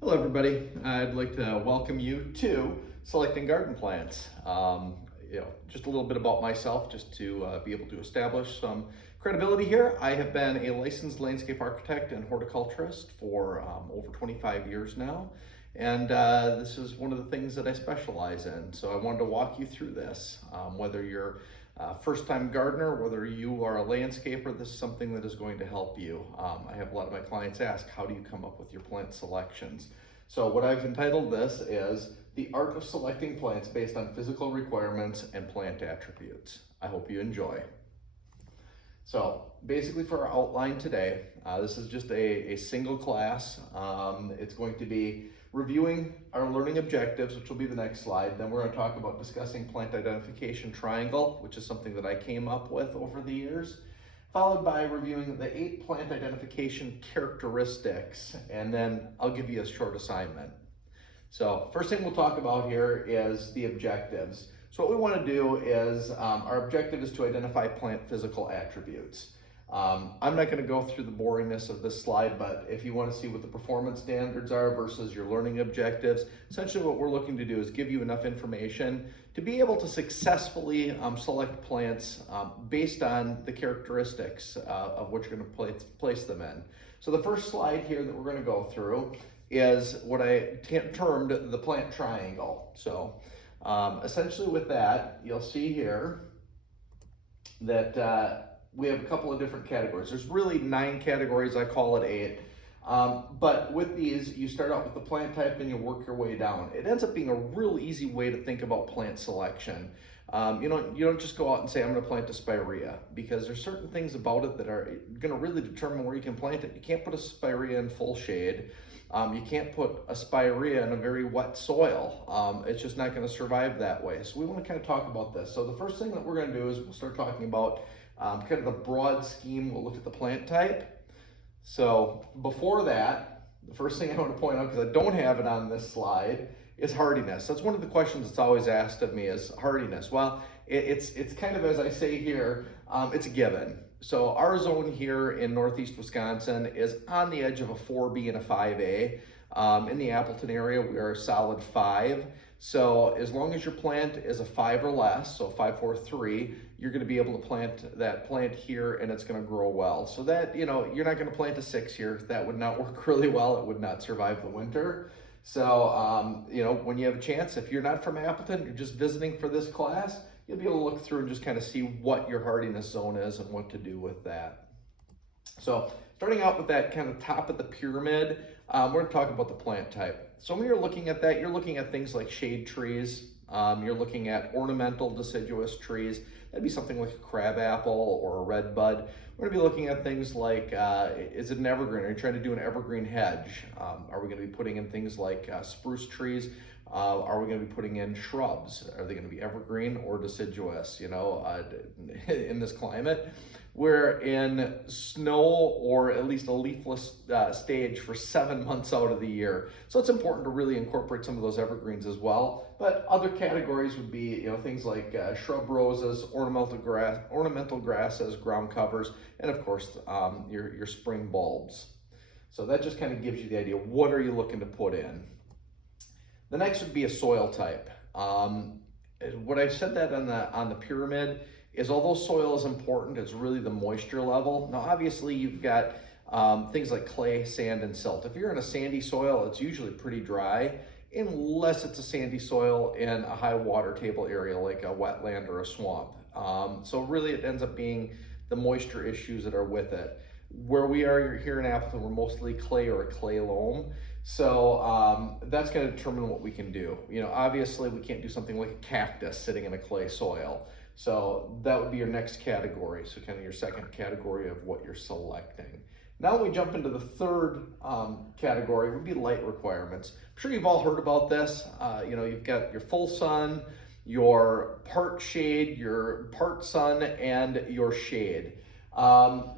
Hello everybody, I'd like to welcome you to Selecting Garden Plants. Just a little bit about myself just to be able to establish some credibility here. I have been a licensed landscape architect and horticulturist for over 25 years now, and this is one of the things that I specialize in. So I wanted to walk you through this. Whether you're a first-time gardener, whether you are a landscaper, this is something that is going to help you. I have a lot of my clients ask, how do you come up with your plant selections? So what I've entitled this is The Art of Selecting Plants Based on Physical Requirements and Plant Attributes. I hope you enjoy. So basically for our outline today, this is just a single class. It's going to be reviewing our learning objectives, which will be the next slide. Then we're going to talk about discussing plant identification triangle, which is something that I came up with over the years, followed by reviewing the 8 plant identification characteristics, and then I'll give you a short assignment. So first thing we'll talk about here is the objectives. So what we want to do is, our objective is to identify plant physical attributes. I'm not going to go through the boringness of this slide, but if you want to see what the performance standards are versus your learning objectives, essentially what we're looking to do is give you enough information to be able to successfully select plants based on the characteristics of what you're going to place them in. So the first slide here that we're going to go through is what I termed the plant triangle. So essentially with that, you'll see here that we have a couple of different categories. There's really 9 categories, I call it 8. But with these, you start out with the plant type and you work your way down. It ends up being a real easy way to think about plant selection. You don't just go out and say, I'm going to plant a spirea, because there's certain things about it that are going to really determine where you can plant it. You can't put a spirea in full shade. You can't put a spirea in a very wet soil. It's just not going to survive that way. So we want to kind of talk about this. So the first thing that we're going to do is we'll start talking about kind of the broad scheme. We'll look at the plant type. So before that, the first thing I want to point out, because I don't have it on this slide, is hardiness. That's one of the questions that's always asked of me, is hardiness. Well, it's kind of, as I say here, it's a given. So our zone here in Northeast Wisconsin is on the edge of a 4B and a 5A. In the Appleton area, we are a solid 5. So as long as your plant is a 5 or less, so 5, 4, 3, you're going to be able to plant that plant here and it's going to grow well. So that, you're not going to plant a 6 here. That would not work really well. It would not survive the winter. So, when you have a chance, if you're not from Appleton, you're just visiting for this class, you'll be able to look through and just kind of see what your hardiness zone is and what to do with that. So starting out with that kind of top of the pyramid, we're going to talk about the plant type. So when you're looking at that, you're looking at things like shade trees. You're looking at ornamental deciduous trees. That'd be something like a crabapple or a red bud. We're going to be looking at things like, is it an evergreen? Are you trying to do an evergreen hedge? Are we going to be putting in things like spruce trees? Are we going to be putting in shrubs? Are they going to be evergreen or deciduous? In this climate, we're in snow or at least a leafless stage for 7 months out of the year. So it's important to really incorporate some of those evergreens as well. But other categories would be, things like shrub roses, ornamental grasses, ground covers, and of course your spring bulbs. So that just kind of gives you the idea. What are you looking to put in? The next would be a soil type. What I said that on the pyramid is, although soil is important, it's really the moisture level. Now, obviously, you've got things like clay, sand, and silt. If you're in a sandy soil, it's usually pretty dry, unless it's a sandy soil in a high water table area like a wetland or a swamp. So really, it ends up being the moisture issues that are with it. Where we are here in Appleton, we're mostly clay or a clay loam. So that's going to determine what we can do. Obviously we can't do something like a cactus sitting in a clay soil. So that would be your next category. So kind of your second category of what you're selecting. Now we jump into the third category, would be light requirements. I'm sure you've all heard about this. You've got your full sun, your part shade, your part sun, and your shade.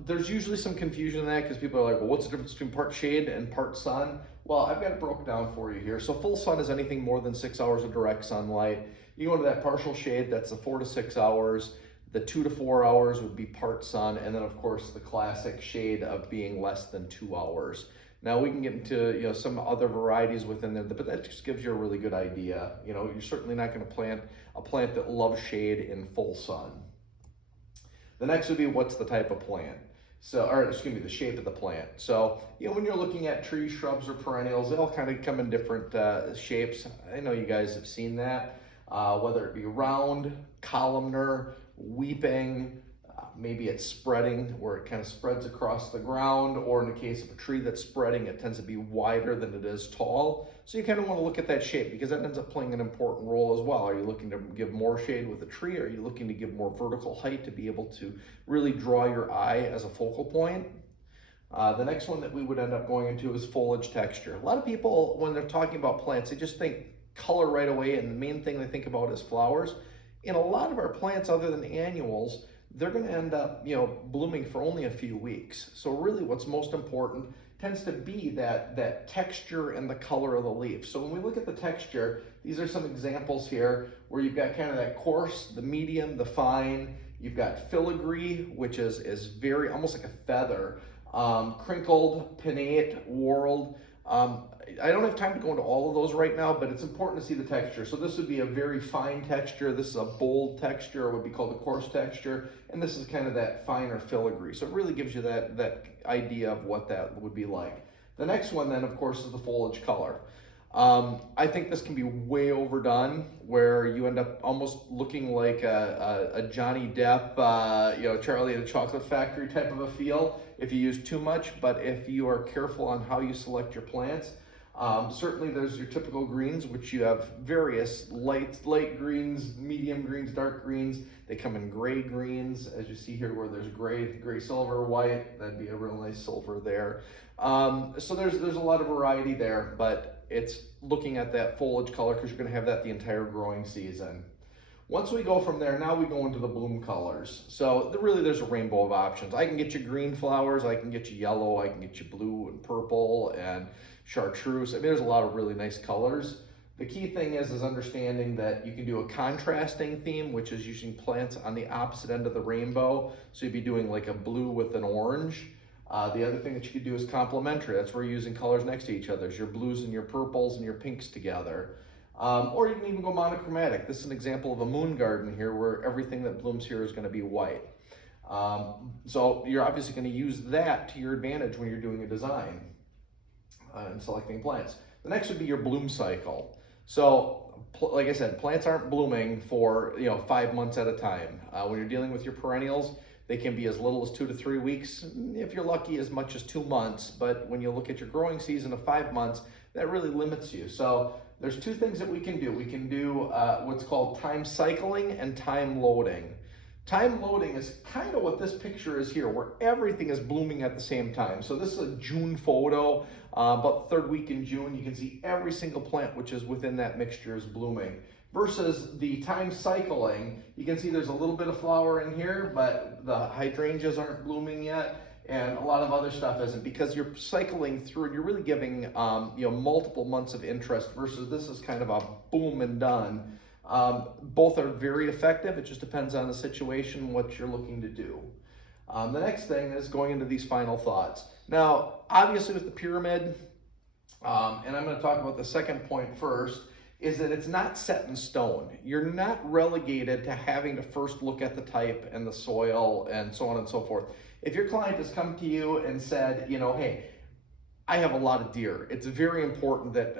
There's usually some confusion in that because people are like, well, what's the difference between part shade and part sun? Well, I've got it broken down for you here. So full sun is anything more than 6 hours of direct sunlight. You go into that partial shade, that's the 4 to 6 hours. The 2 to 4 hours would be part sun. And then of course the classic shade of being less than 2 hours. Now we can get into some other varieties within there, but that just gives you a really good idea. You're certainly not going to plant a plant that loves shade in full sun. The next would be, what's the type of plant? The shape of the plant. So, when you're looking at trees, shrubs, or perennials, they all kind of come in different shapes. I know you guys have seen that, whether it be round, columnar, weeping, maybe it's spreading, where it kind of spreads across the ground, or in the case of a tree that's spreading, it tends to be wider than it is tall. So you kind of want to look at that shape, because that ends up playing an important role as well. Are you looking to give more shade with a tree? Or are you looking to give more vertical height to be able to really draw your eye as a focal point? The next one that we would end up going into is foliage texture. A lot of people, when they're talking about plants, they just think color right away, and the main thing they think about is flowers. In a lot of our plants, other than annuals, they're going to end up, blooming for only a few weeks. So really what's most important tends to be that texture and the color of the leaf. So when we look at the texture, these are some examples here where you've got kind of that coarse, the medium, the fine. You've got filigree, which is very, almost like a feather, crinkled, pinnate, whorled. I don't have time to go into all of those right now, but it's important to see the texture. So this would be a very fine texture. This is a bold texture, or would be called a coarse texture. And this is kind of that finer filigree. So it really gives you that idea of what that would be like. The next one then, of course, is the foliage color. I think this can be way overdone, where you end up almost looking like a Johnny Depp, Charlie and the Chocolate Factory type of a feel if you use too much. But if you are careful on how you select your plants, certainly there's your typical greens, which you have various light greens, medium greens, dark greens. They come in gray greens, as you see here, where there's gray silver, white. That'd be a real nice silver there. So there's a lot of variety there, but it's looking at that foliage color, because you're going to have that the entire growing season. Once we go from there, now we go into the bloom colors. So there's a rainbow of options. I can get you green flowers, I can get you yellow, I can get you blue and purple and chartreuse. I mean, there's a lot of really nice colors. The key thing is understanding that you can do a contrasting theme, which is using plants on the opposite end of the rainbow. So you'd be doing like a blue with an orange. The other thing that you could do is complementary. That's where you're using colors next to each other. Your blues and your purples and your pinks together. Or you can even go monochromatic. This is an example of a moon garden here, where everything that blooms here is going to be white. So you're obviously going to use that to your advantage when you're doing a design and selecting plants. The next would be your bloom cycle. So like I said, plants aren't blooming for 5 months at a time. When you're dealing with your perennials, they can be as little as 2 to 3 weeks, if you're lucky, as much as 2 months. But when you look at your growing season of 5 months, that really limits you. So there's two things that we can do. We can do what's called time cycling and time loading. Time loading is kind of what this picture is here, where everything is blooming at the same time. So this is a June photo, about the 3rd week in June. You can see every single plant which is within that mixture is blooming. Versus the time cycling, you can see there's a little bit of flower in here, but the hydrangeas aren't blooming yet, and a lot of other stuff isn't, because you're cycling through and you're really giving multiple months of interest, versus this is kind of a boom and done. Both are very effective. It just depends on the situation, what you're looking to do. The next thing is going into these final thoughts. Now, obviously with the pyramid, and I'm going to talk about the second point first, is that it's not set in stone. You're not relegated to having to first look at the type and the soil and so on and so forth. If your client has come to you and said, hey, I have a lot of deer. It's very important that,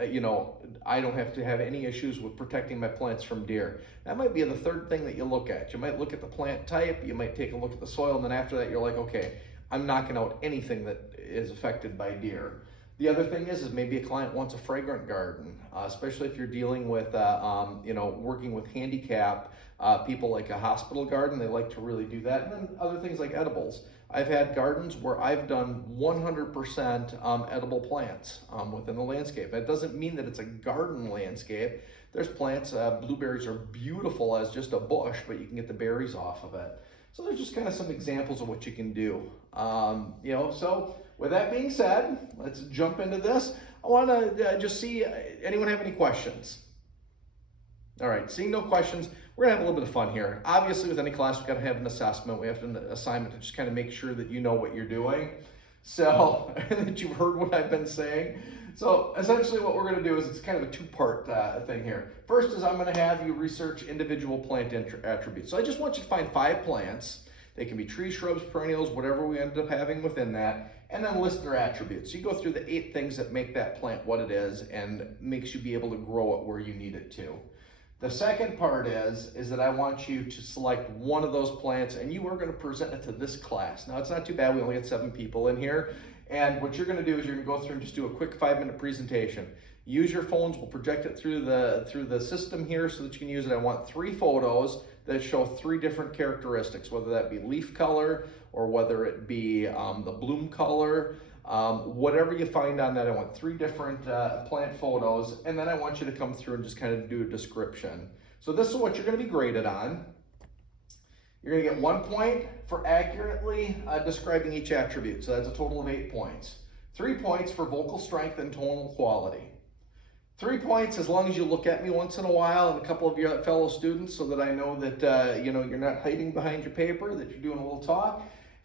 I don't have to have any issues with protecting my plants from deer. That might be the third thing that you look at. You might look at the plant type, you might take a look at the soil, and then after that you're like, okay, I'm knocking out anything that is affected by deer. The other thing is maybe a client wants a fragrant garden, especially if you're dealing with, working with handicap people, like a hospital garden. They like to really do that. And then other things like edibles. I've had gardens where I've done 100% edible plants within the landscape. That doesn't mean that it's a garden landscape. There's plants, blueberries are beautiful as just a bush, but you can get the berries off of it. So there's just kind of some examples of what you can do. So with that being said, let's jump into this. I want to just see, anyone have any questions? All right, seeing no questions, we're gonna have a little bit of fun here. Obviously with any class, we've got to have an assessment. We have an assignment to just kind of make sure that you know what you're doing. So, that you've heard what I've been saying. So essentially what we're going to do is it's kind of a two-part thing here. First is I'm going to have you research individual plant attributes. So I just want you to find 5 plants. They can be trees, shrubs, perennials, whatever we end up having within that, and then list their attributes. So you go through the 8 things that make that plant what it is and makes you be able to grow it where you need it to. The second part is that I want you to select one of those plants and you are going to present it to this class. Now it's not too bad, we only get 7 people in here. And what you're going to do is you're going to go through and just do a quick 5-minute presentation. Use your phones, we'll project it through the system here so that you can use it. I want 3 photos that show 3 different characteristics, whether that be leaf color or whether it be the bloom color. Whatever you find on that, I want 3 different plant photos, and then I want you to come through and just kind of do a description. So this is what you're going to be graded on. You're going to get 1 point for accurately describing each attribute, so that's a total of 8 points. 3 points for vocal strength and tonal quality. 3 points as long as you look at me once in a while and a couple of your fellow students so that I know that you're not hiding behind your paper, that you're doing a little talk.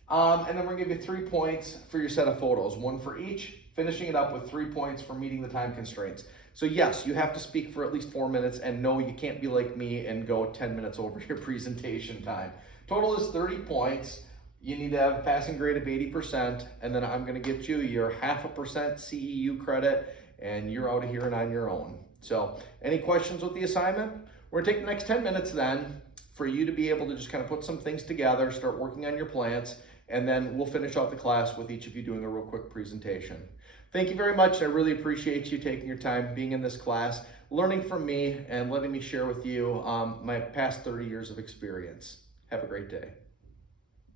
And then we're going to give you 3 points for your set of photos, 1 for each, finishing it up with 3 points for meeting the time constraints. So yes, you have to speak for at least 4 minutes, and no, you can't be like me and go 10 minutes over your presentation time. Total is 30 points. You need to have a passing grade of 80%, and then I'm going to get you your 0.5% CEU credit, and you're out of here and on your own. So any questions with the assignment? We're going to take the next 10 minutes then for you to be able to just kind of put some things together, start working on your plants, and then we'll finish out the class with each of you doing a real quick presentation. Thank you very much. I really appreciate you taking your time being in this class, learning from me, and letting me share with you my past 30 years of experience. Have a great day.